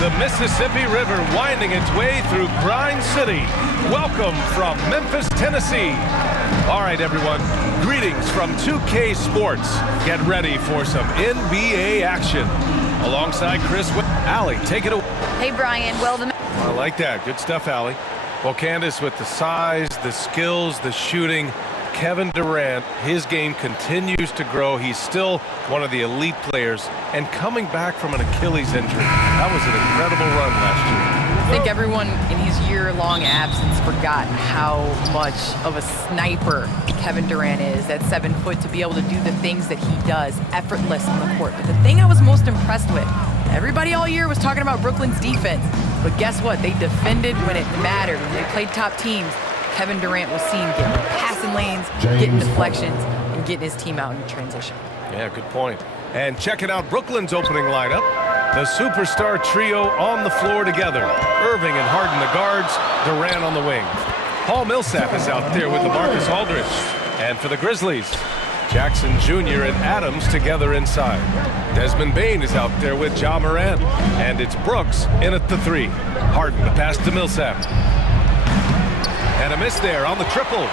The Mississippi River winding its way through Grind City. Welcome from Memphis, Tennessee. All right, everyone. Greetings from 2K Sports. Get ready for some NBA action. Alongside Chris, Allie, take it away. Hey, Brian. Well, I like that. Good stuff, Allie. Well, Candace, with the size, the skills, the shooting, Kevin Durant, his game continues to grow. He's still one of the elite players, and coming back from an Achilles injury. That was an incredible run last year. I think everyone in his year-long absence forgot how much of a sniper Kevin Durant is at 7 foot, to be able to do the things that he does, effortless on the court. But the thing I was most impressed with, everybody all year was talking about Brooklyn's defense, but guess what? They defended when it mattered. When they played top teams, Kevin Durant was seen getting passing lanes, getting deflections, and getting his team out in transition. Yeah, good point. And checking out Brooklyn's opening lineup. The superstar trio on the floor together. Irving and Harden the guards, Durant on the wing. Paul Millsap is out there with LaMarcus Aldridge. And for the Grizzlies, Jackson Jr. and Adams together inside. Desmond Bane is out there with Ja Morant. And it's Brooks in at the 3. Harden the pass to Millsap. And a miss there on the triple.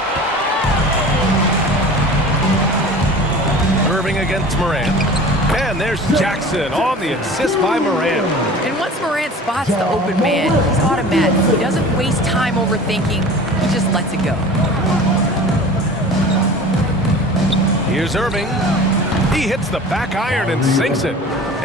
Irving against Morant. And there's Jackson on the assist by Morant. And once Morant spots the open man, he's automatic. He doesn't waste time overthinking. He just lets it go. Here's Irving. He hits the back iron and sinks it.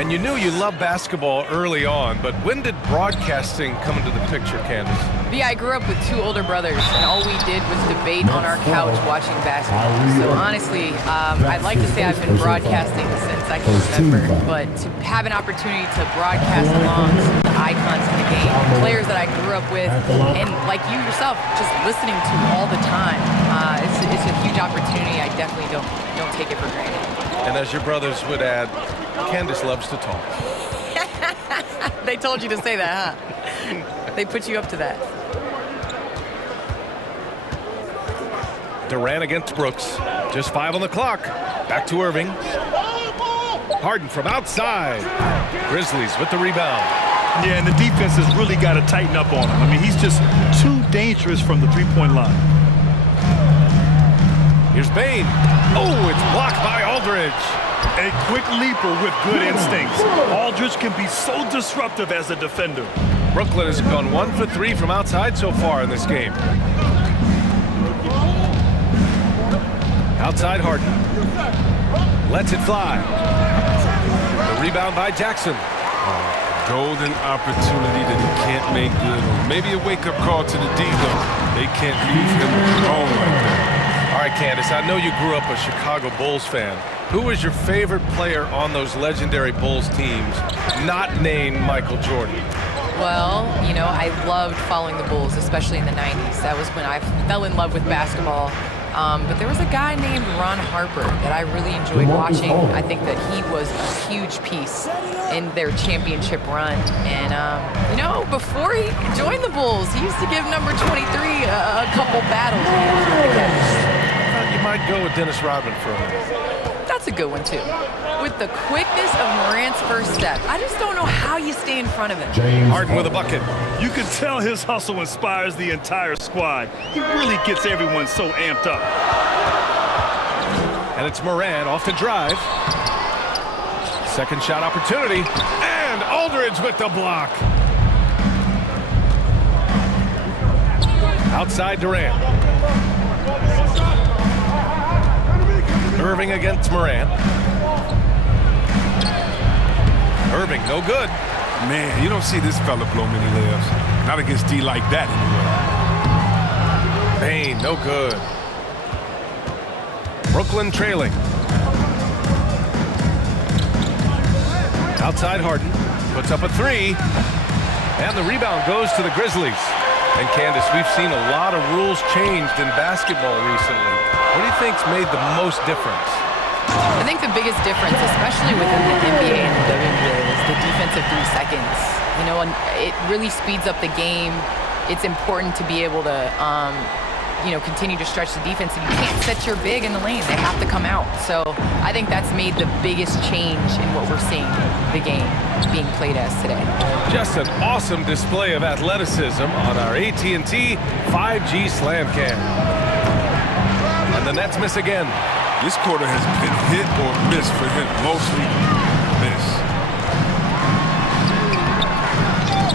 And you knew you loved basketball early on, but when did broadcasting come into the picture, Candace? Yeah, I grew up with 2 older brothers, and all we did was debate on our couch watching basketball. So honestly, I'd like to say I've been broadcasting since I can remember, but to have an opportunity to broadcast along some of the icons in the game, players that I grew up with, and like you yourself, just listening to all the time, it's a huge opportunity. I definitely don't take it for granted. And as your brothers would add, Candace loves to talk. They told you to say that, huh? They put you up to that. Durant against Brooks. Just 5 on the clock. Back to Irving. Harden from outside. Grizzlies with the rebound. Yeah, and the defense has really got to tighten up on him. I mean, he's just too dangerous from the three-point line. Here's Bane. Oh, it's blocked by Aldridge. A quick leaper with good instincts. Aldridge can be so disruptive as a defender. Brooklyn has gone 1 for 3 from outside so far in this game. Outside Harden. Lets it fly. The rebound by Jackson. Golden opportunity that he can't make good on. Maybe a wake-up call to the D, though. They can't leave him alone like that. All right, Candace, I know you grew up a Chicago Bulls fan. Who was your favorite player on those legendary Bulls teams, not named Michael Jordan? Well, you know, I loved following the Bulls, especially in the 90s. That was when I fell in love with basketball. But there was a guy named Ron Harper that I really enjoyed watching. I think that he was a huge piece in their championship run. And, you know, before he joined the Bulls, he used to give number 23 a couple battles. I thought you might go with Dennis Rodman for a minute. That's a good one, too. With the quickness of Morant's first step, I just don't know how you stay in front of him. Harden with a bucket. You can tell his hustle inspires the entire squad. He really gets everyone so amped up. And it's Morant off to drive. Second shot opportunity. And Aldridge with the block. Outside Durant. Irving against Morant. Irving, no good. Man, you don't see this fella blow many layups. Not against D like that anyway. Bane, no good. Brooklyn trailing. Outside Harden. Puts up a 3. And the rebound goes to the Grizzlies. And Candace, we've seen a lot of rules changed in basketball recently. What do you think's made the most difference? I think the biggest difference, especially within the NBA and the WNBA, is the defensive 3 seconds. You know, and it really speeds up the game. It's important to be able to continue to stretch the defense, and you can't set your big in the lane. They have to come out. So I think that's made the biggest change in what we're seeing the game being played as today. Just an awesome display of athleticism on our AT&T 5G Slam Cam. And the Nets miss again. This quarter has been hit or miss for him, mostly miss.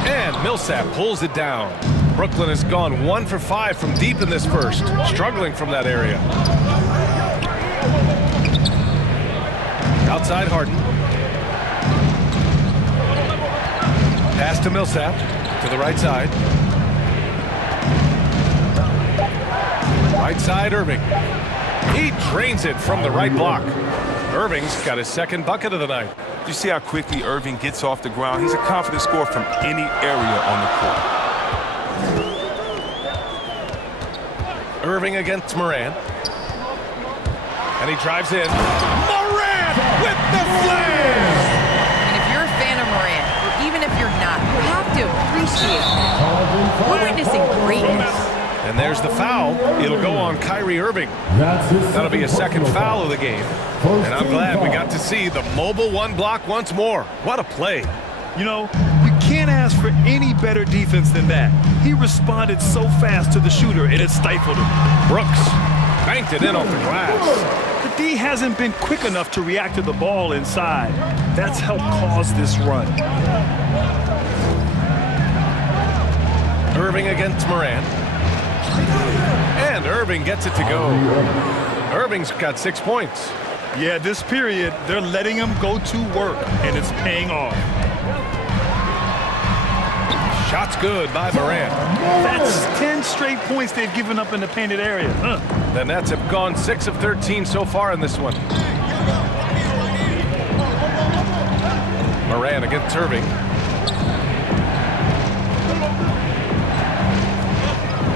And Millsap pulls it down. Brooklyn has gone 1 for 5 from deep in this first, struggling from that area. Outside Harden. Pass to Millsap, to the right side. Right side, Irving. He drains it from the right block. Irving's got his second bucket of the night. You see how quickly Irving gets off the ground? He's a confident scorer from any area on the court. Irving against Morant. And he drives in. Morant with the slam! And if you're a fan of Morant, or even if you're not, you have to appreciate that. We're witnessing greatness. And there's the foul. It'll go on Kyrie Irving. That'll be a second foul of the game. And I'm glad we got to see the mobile one block once more. What a play. You know, you can't ask for any better defense than that. He responded so fast to the shooter, and it stifled him. Brooks banked it in off the glass. The D hasn't been quick enough to react to the ball inside. That's helped cause this run. Irving against Morant. And Irving gets it to go. Irving's got 6 points. Yeah, this period, they're letting him go to work, and it's paying off. Shot's good by Morant. That's 10 straight points they've given up in the painted area. The Nets have gone 6 of 13 so far in this one. Morant against Irving.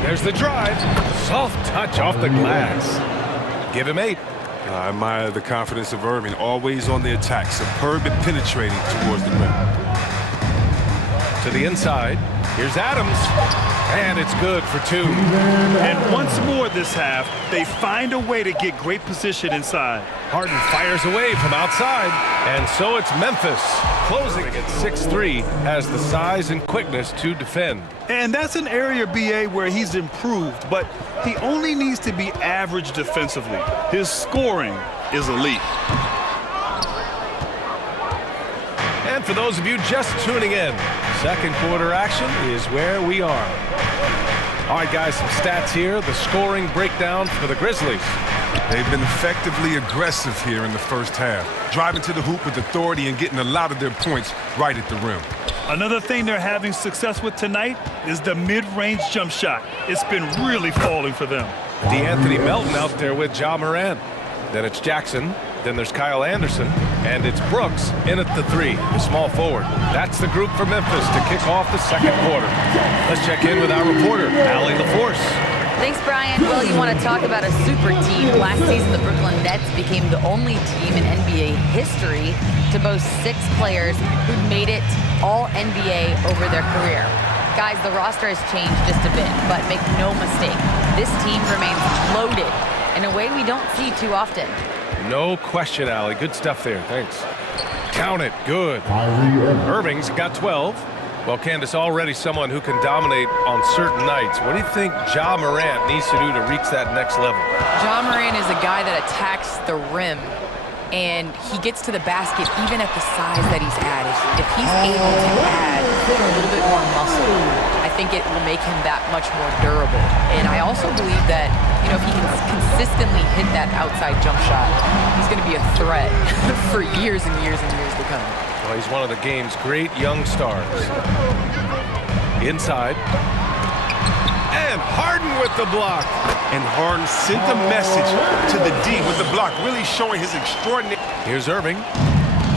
There's the drive. Soft touch off the glass. Give him 8. I admire the confidence of Irving, always on the attack, superb at penetrating towards the rim. To the inside. Here's Adams. And it's good for 2. And once more this half, they find a way to get great position inside. Harden fires away from outside. And so it's Memphis. Closing at 6'3", has the size and quickness to defend. And that's an area, BA, where he's improved, but he only needs to be average defensively. His scoring is elite. And for those of you just tuning in, second quarter action is where we are. All right, guys, some stats here. The scoring breakdown for the Grizzlies. They've been effectively aggressive here in the first half, driving to the hoop with authority and getting a lot of their points right at the rim. Another thing they're having success with tonight is the mid-range jump shot. It's been really falling for them. DeAnthony Melton out there with Ja Morant. Then it's Jackson. Then there's Kyle Anderson. And it's Brooks in at the 3, the small forward. That's the group for Memphis to kick off the second quarter. Let's check in with our reporter, Allie LaForce. Thanks, Brian. Well, you want to talk about a super team. Last season, the Brooklyn Nets became the only team in NBA history to boast 6 players who made it all NBA over their career. Guys, the roster has changed just a bit, but make no mistake, this team remains loaded in a way we don't see too often. No question, Allie. Good stuff there. Thanks. Count it. Good. Irving's got 12. Well, Candace, already someone who can dominate on certain nights. What do you think Ja Morant needs to do to reach that next level? Ja Morant is a guy that attacks the rim, and he gets to the basket even at the size that he's at. If he's able to add a little bit more muscle, I think it will make him that much more durable. And I also believe that, if he can consistently hit that outside jump shot, he's going to be a threat for years and years and years to come. Well, he's one of the game's great young stars. Inside. And Harden with the block. And Harden sent a message to the D with the block, really showing his extraordinary... Here's Irving.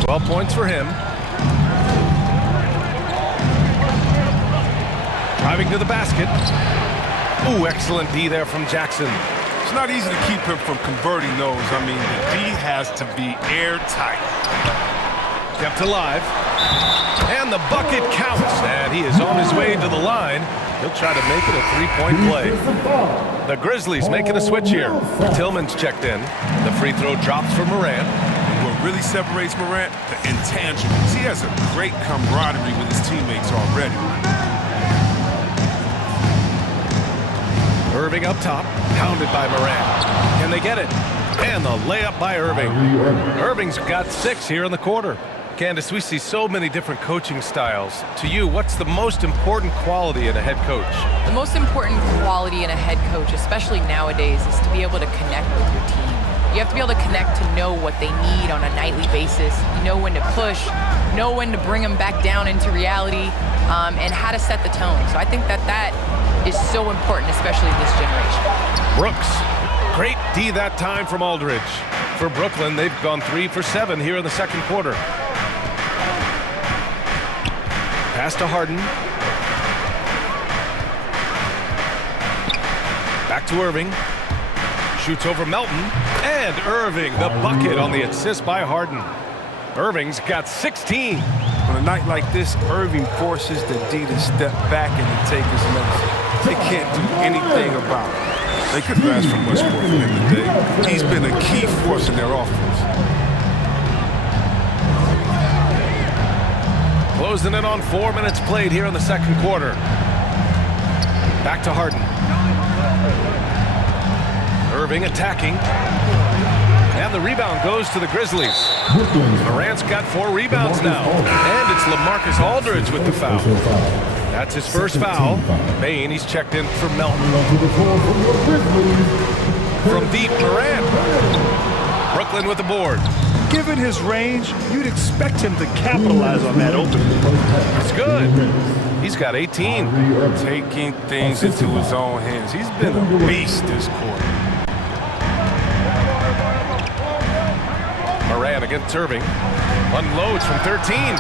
12 points for him. Driving to the basket. Ooh, excellent D there from Jackson. It's not easy to keep him from converting those. I mean, the D has to be airtight. Kept alive. And the bucket counts. And he is on his way to the line He'll try to make it a three-point play. The Grizzlies making a switch here. Tillman's checked in. The free throw drops for Morant. What really separates Morant? The intangibles. He has a great camaraderie with his teammates already. Irving up top, pounded by Morant. Can they get it? And the layup by Irving. Irving's got 6 here in the quarter. Candace, we see so many different coaching styles. To you, what's the most important quality in a head coach? The most important quality in a head coach, especially nowadays, is to be able to connect with your team. You have to be able to connect to know what they need on a nightly basis. You know when to push, know when to bring them back down into reality, and how to set the tone. So I think that is so important, especially in this generation. Brooks, great D that time from Aldridge. For Brooklyn, they've gone 3 for 7 here in the second quarter. Pass to Harden. Back to Irving. Shoots over Melton. And Irving, the bucket on the assist by Harden. Irving's got 16. On a night like this, Irving forces the D to step back and to take his medicine. They can't do anything about it. They couldn't ask for much more from him today. He's been a key force in their offense. Closing in on 4 minutes played here in the second quarter. Back to Harden. Irving attacking. And the rebound goes to the Grizzlies. Morant's got 4 rebounds now. And it's LaMarcus Aldridge with the foul. That's his first foul. Bain, he's checked in for Melton. From deep, Morant. Brooklyn with the board. Given his range, you'd expect him to capitalize on that opening. It's good. He's got 18. Taking things into his own hands. He's been a beast this quarter. Morant against Irving. Unloads from 13.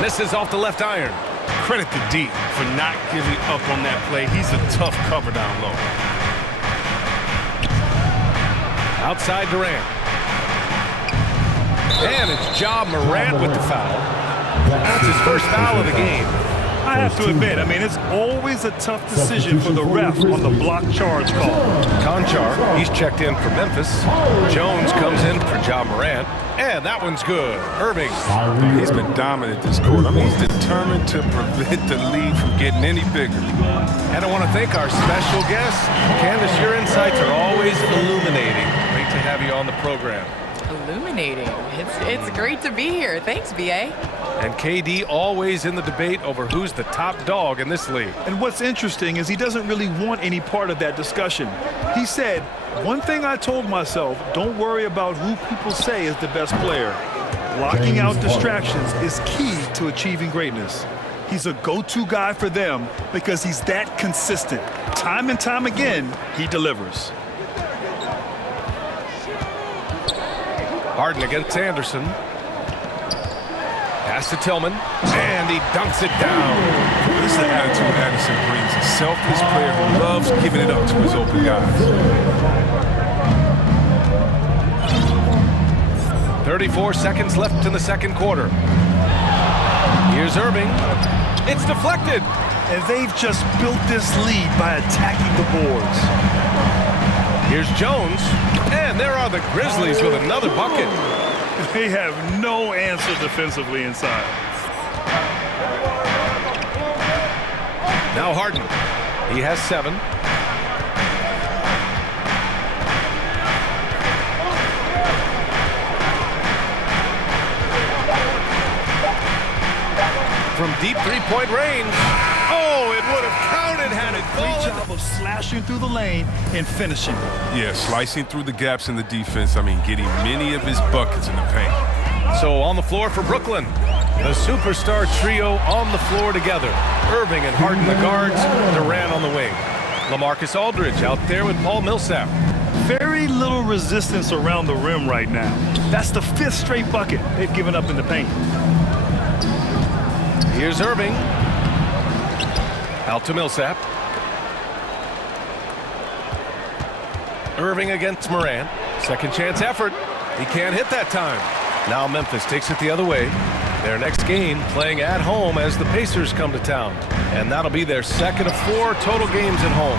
Misses off the left iron. Credit to D for not giving up on that play. He's a tough cover down low. Outside Durant. And it's Ja Morant with the foul. That's his first foul of the game. I have to admit, it's always a tough decision for the ref on the block charge call. Conchar, he's checked in for Memphis. Jones comes in for Ja Morant. And that one's good. Irving. He's been dominant this quarter. He's determined to prevent the lead from getting any bigger. And I want to thank our special guest. Candace, your insights are always illuminating. Great to have you on the program. Illuminating. It's great to be here. Thanks, BA. And KD always in the debate over who's the top dog in this league. And what's interesting is he doesn't really want any part of that discussion. He said, one thing I told myself, don't worry about who people say is the best player. Blocking out distractions is key to achieving greatness. He's a go-to guy for them because he's that consistent. Time and time again, he delivers. Harden against Anderson. Pass to Tillman, and he dunks it down. This is the attitude Anderson brings. A selfless player who loves giving it up to his open guys. 34 seconds left in the second quarter. Here's Irving. It's deflected. And they've just built this lead by attacking the boards. Here's Jones. And there are the Grizzlies with another bucket. They have no answer defensively inside. Now Harden. He has 7. From deep three-point range. Oh, it would have counted had it Great fallen. job of slashing through the lane and finishing. Yeah, slicing through the gaps in the defense. Getting many of his buckets in the paint. So on the floor for Brooklyn, the superstar trio on the floor together. Irving and Harden the guards, Durant on the wing. LaMarcus Aldridge out there with Paul Millsap. Very little resistance around the rim right now. That's the 5th straight bucket they've given up in the paint. Here's Irving. Out to Millsap. Irving against Morant. Second chance effort. He can't hit that time. Now Memphis takes it the other way. Their next game playing at home as the Pacers come to town. And that'll be their second of 4 total games at home.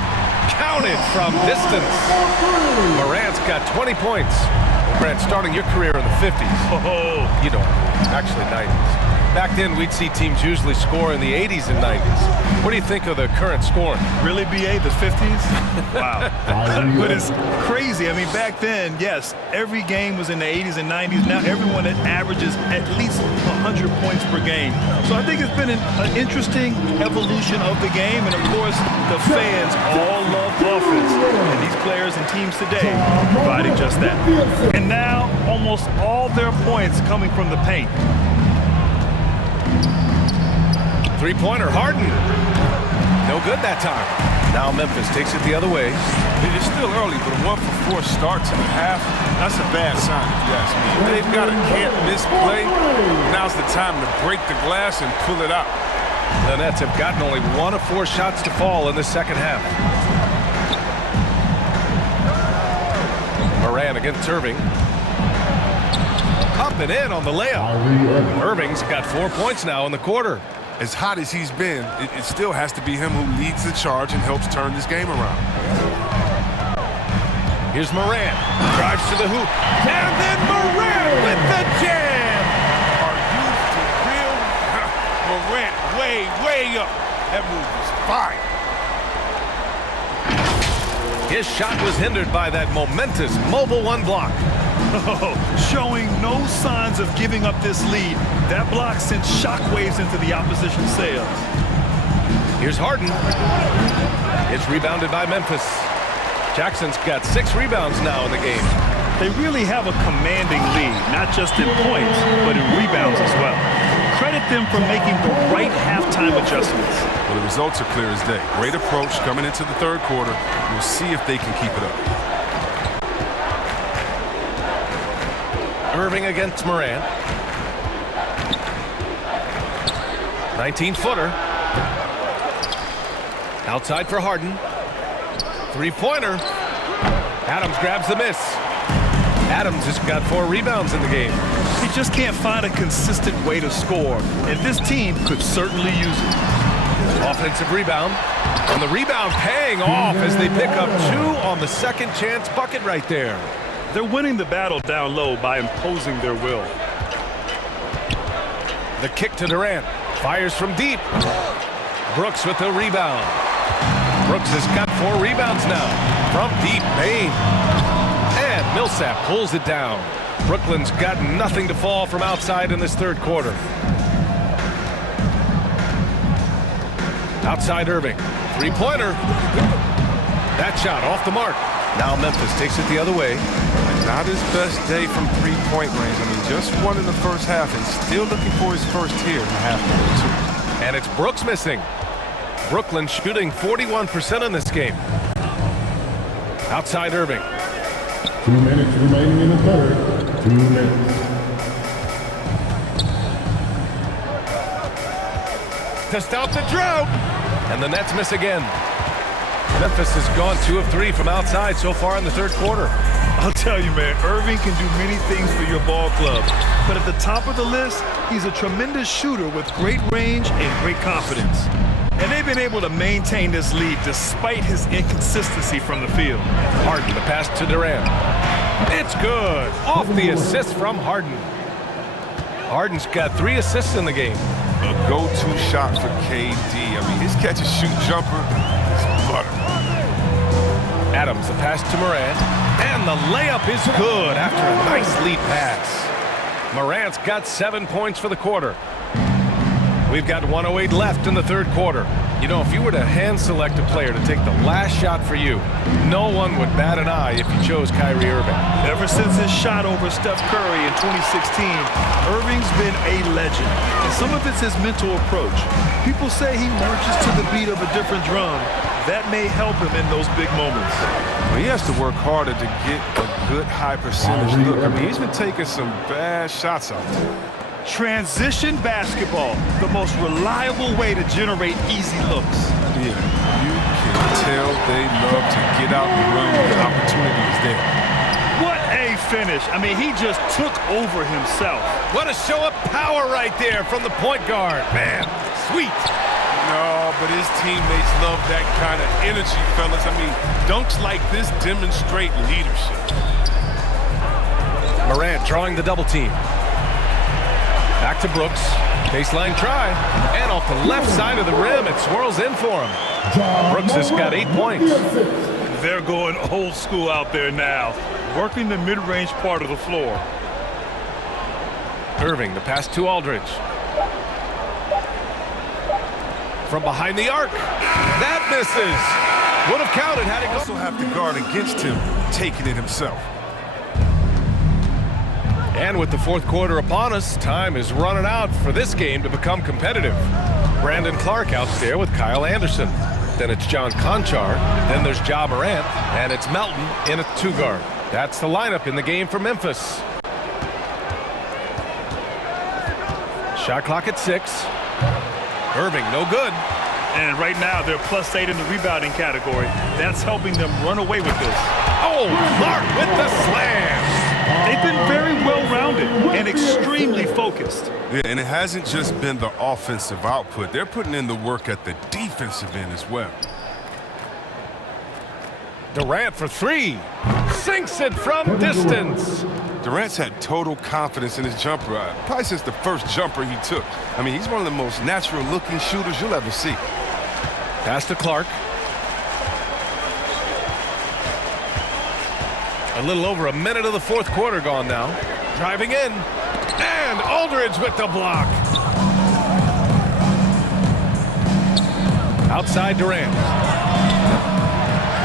Counted from distance. Morant's got 20 points. Brent, starting your career in the 50s. Oh, You don't. Actually, 90s. Back then, we'd see teams usually score in the 80s and 90s. What do you think of the current scoring? really, BA, the 50s? Wow. But it's crazy. I mean, back then, yes, every game was in the 80s and 90s. Now everyone averages at least 100 points per game. So I think it's been an interesting evolution of the game. And, of course, the fans all love offense. And these players and teams today providing just that. And now almost all their points coming from the paint. Three-pointer, Harden. No good that time. Now Memphis takes it the other way. It's still early, but a 1-for-4 start to the half, that's a bad sign if you ask me. They've got a can't-miss play. Now's the time to break the glass and pull it out. The Nets have gotten only 1 of 4 shots to fall in the second half. Moran against Irving. Up and in on the layup. Irving's got 4 points now in the quarter. As hot as he's been, it still has to be him who leads the charge and helps turn this game around. Here's Moran. Drives to the hoop. And then Moran with the jam. Are you for real? Morant way up. That move was fire. His shot was hindered by that momentous mobile 1 block. Oh, showing no signs of giving up this lead. That block sent shockwaves into the opposition sails. Here's Harden. It's rebounded by Memphis. Jackson's got 6 rebounds now in the game. They really have a commanding lead, not just in points, but in rebounds as well. Credit them for making the right halftime adjustments. Well, the results are clear as day. Great approach coming into the third quarter. We'll see if they can keep it up. Irving against Moran. 19-footer. Outside for Harden. Three-pointer. Adams grabs the miss. Adams has got 4 rebounds in the game. He just can't find a consistent way to score, and this team could certainly use it. Offensive rebound. And the rebound paying off as they pick up 2 on the second chance bucket right there. They're winning the battle down low by imposing their will. The kick to Durant. Fires from deep. Brooks with the rebound. Brooks has got 4 rebounds now. From deep, Bain. And Millsap pulls it down. Brooklyn's got nothing to fall from outside in this third quarter. Outside Irving. Three-pointer. That shot off the mark. Now Memphis takes it the other way. Not his best day from three-point range. I mean, just won in the first half and still looking for his first here in the half quarter, too. And it's Brooks missing. Brooklyn shooting 41% in this game. Outside Irving. 2 minutes remaining in the third. 2 minutes. To stop the drought. And the Nets miss again. Memphis has gone 2 of 3 from outside so far in the third quarter. I'll tell you, man, Irving can do many things for your ball club. But at the top of the list, he's a tremendous shooter with great range and great confidence. And they've been able to maintain this lead despite his inconsistency from the field. Harden, the pass to Durant. It's good. Off the assist from Harden. Harden's got 3 assists in the game. A go-to shot for KD. I mean, his catch-and-shoot jumper is butter. Adams, the pass to Moran. And the layup is good after a nice lead pass. Morant's got 7 points for the quarter. We've got 1:08 left in the third quarter. You know, if you were to hand-select a player to take the last shot for you, no one would bat an eye if you chose Kyrie Irving. Ever since his shot over Steph Curry in 2016, Irving's been a legend. And some of it's his mental approach. People say he marches to the beat of a different drum. That may help him in those big moments. Well, he has to work harder to get a good high percentage look. I mean, he's been taking some bad shots out there. Transition basketball, the most reliable way to generate easy looks. Yeah, you can tell they love to get out and run when the opportunity is there. What A finish. I mean, he just took over himself. What a show of power right there from the point guard. Man, sweet. No, but his teammates love that kind of energy, fellas. I mean, dunks like this demonstrate leadership. Morant drawing the double team. Back to Brooks. Baseline try. And off the left side of the rim, it swirls in for him. Brooks has got 8 points. They're going old school out there now, working the mid-range part of the floor. Irving, the pass to Aldridge. From behind the arc. That misses. Would have counted had it Also have to guard against him taking it himself. And with the fourth quarter upon us, time is running out for this game to become competitive. Brandon Clark out there with Kyle Anderson. Then it's John Conchar. Then there's Ja Morant. And it's Melton in a 2-guard. That's the lineup in the game for Memphis. Shot clock at 6. Irving, no good. And right now, they're +8 in the rebounding category. That's helping them run away with this. Oh, Clark with the slam. They've been very well-rounded and extremely focused. Yeah, and it hasn't just been the offensive output. They're putting in the work at the defensive end as well. Durant for 3. Sinks it from distance. Durant's had total confidence in his jumper. Probably since the first jumper he took. I mean, he's one of the most natural-looking shooters you'll ever see. Pass to Clark. A little over a minute of the fourth quarter gone now. Driving in. And Aldridge with the block. Outside Durant.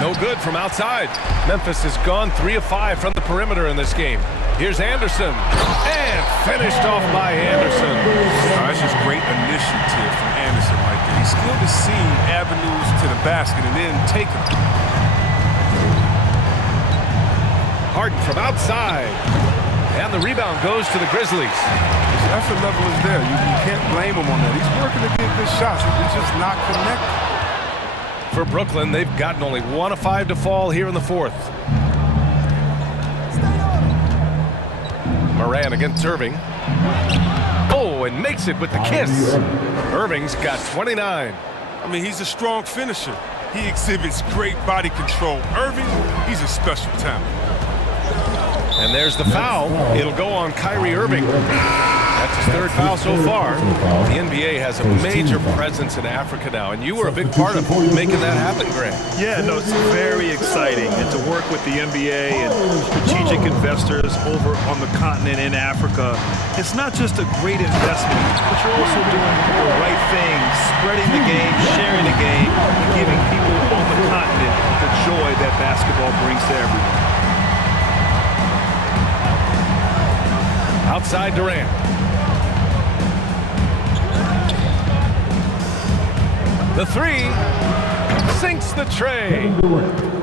No good from outside. Memphis has gone 3 of 5 from the perimeter in this game. Here's Anderson. And finished off by Anderson. That's just great initiative from Anderson right there. He's skilled to see avenues to the basket and then take them. Harden from outside. And the rebound goes to the Grizzlies. His effort level is there. You can't blame him on that. He's working to get good shots. He's just not connected. For Brooklyn, they've gotten only 1 of 5 to fall here in the fourth. Morant against Irving. Oh, and makes it with the kiss. Irving's got 29. I mean, he's a strong finisher. He exhibits great body control. Irving, he's a special talent. And there's the foul. It'll go on Kyrie Irving. That's his 3rd foul so far. The NBA has a major presence in Africa now, and you were a big part of making that happen, Grant. Yeah, no, it's very exciting. And to work with the NBA and strategic investors over on the continent in Africa, it's not just a great investment, but you're also doing the right thing, spreading the game, sharing the game, and giving people on the continent the joy that basketball brings to everyone. Outside Durant. The 3 sinks the tray.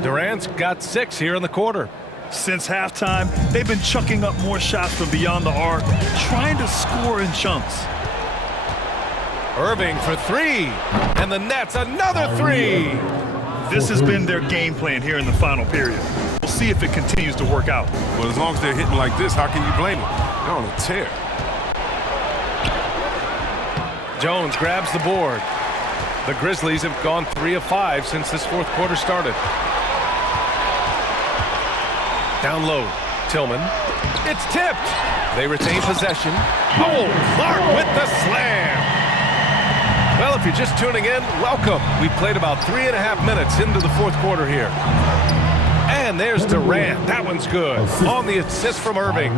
Durant's got 6 here in the quarter. Since halftime, they've been chucking up more shots from beyond the arc, trying to score in chunks. Irving for 3. And the Nets another 3. This has been their game plan here in the final period. We'll see if it continues to work out. Well, as long as they're hitting like this, how can you blame them? They're on a tear. Jones grabs the board. The Grizzlies have gone 3 of 5 since this fourth quarter started. Down low, Tillman. It's tipped. They retain possession. Oh, Clark with the slam. Well, if you're just tuning in, welcome. We've played about 3.5 minutes into the fourth quarter here. And there's Durant. That one's good. On the assist from Irving.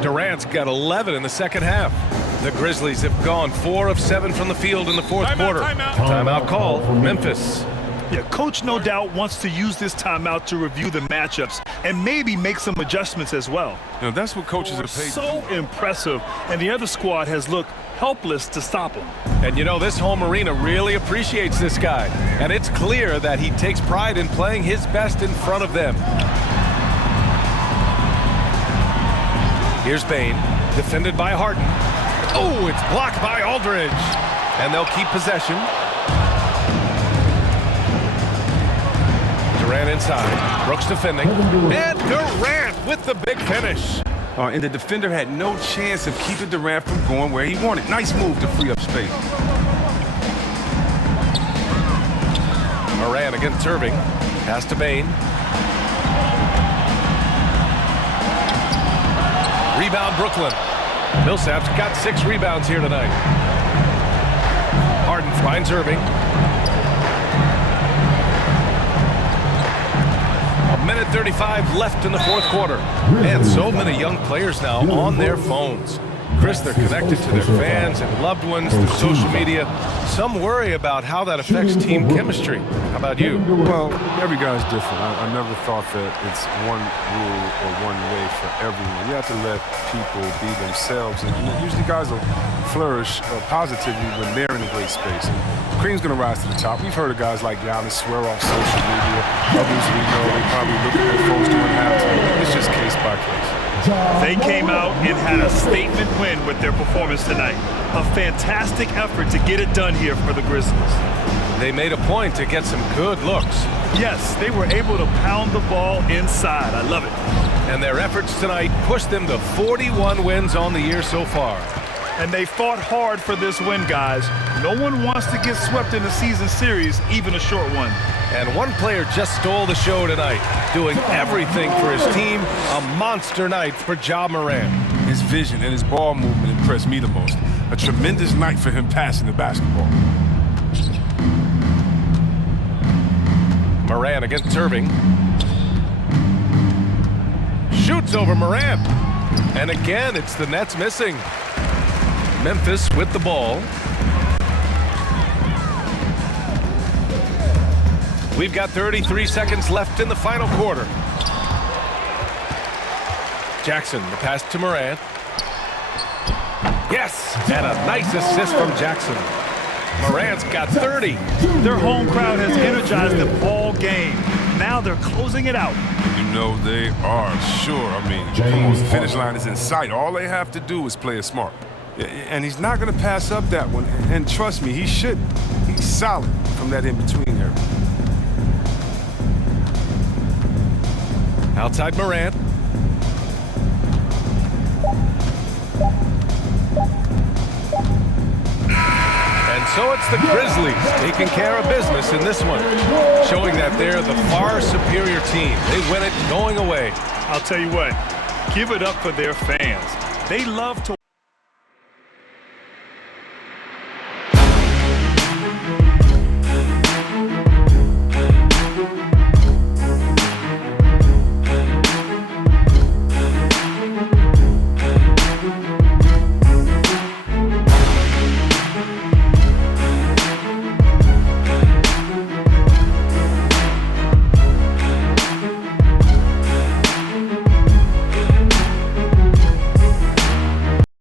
Durant's got 11 in the second half. The Grizzlies have gone 4 of 7 from the field in the fourth quarter. Timeout call, Memphis. Yeah, coach no doubt wants to use this timeout to review the matchups and maybe make some adjustments as well. You know, that's what coaches are paid. So impressive, and the other squad has looked helpless to stop him. And you know, this home arena really appreciates this guy. And it's clear that he takes pride in playing his best in front of them. Here's Bane, defended by Harden. Oh, it's blocked by Aldridge. And they'll keep possession. Durant inside. Brooks defending. And Durant with the big finish. And the defender had no chance of keeping Durant from going where he wanted. Nice move to free up space. Moran against Irving. Pass to Bain. Rebound Brooklyn. Millsap's got 6 rebounds here tonight. Harden finds Irving. A minute 35 left in the fourth quarter. And so many young players now on their phones. Chris, they're connected to their fans and loved ones through social media. Some worry about how that affects team chemistry. How about you? Well, every guy's different. I never thought that it's one rule or one way for everyone. You have to let people be themselves. And usually guys will flourish positively when they're in a great space. And Cream's going to rise to the top. We've heard of guys like Giannis swear off social media. Others we know they probably look at their phones during halftime. It's just case by case. They came out and had a statement win with their performance tonight. A fantastic effort to get it done here for the Grizzlies. They made a point to get some good looks. Yes, they were able to pound the ball inside. I love it. And their efforts tonight pushed them to 41 wins on the year so far. And they fought hard for this win, guys. No one wants to get swept in the season series, even a short one. And one player just stole the show tonight, doing everything for his team. A monster night for Ja Morant. His vision and his ball movement impressed me the most. A tremendous night for him passing the basketball. Morant against Irving. Shoots over Morant. And again, it's the Nets missing. Memphis with the ball. We've got 33 seconds left in the final quarter. Jackson, the pass to Morant. Yes, and a nice assist from Jackson. Morant's got 30. Their home crowd has energized them all game. Now they're closing it out. You know they are, sure. I mean, come on, the finish line is in sight. All they have to do is play it smart. And he's not going to pass up that one. And trust me, he shouldn't. He's solid from that in-between area. Outside Morant. And so it's the Grizzlies taking care of business in this one, showing that they're the far superior team. They win it going away. I'll tell you what, give it up for their fans. They love to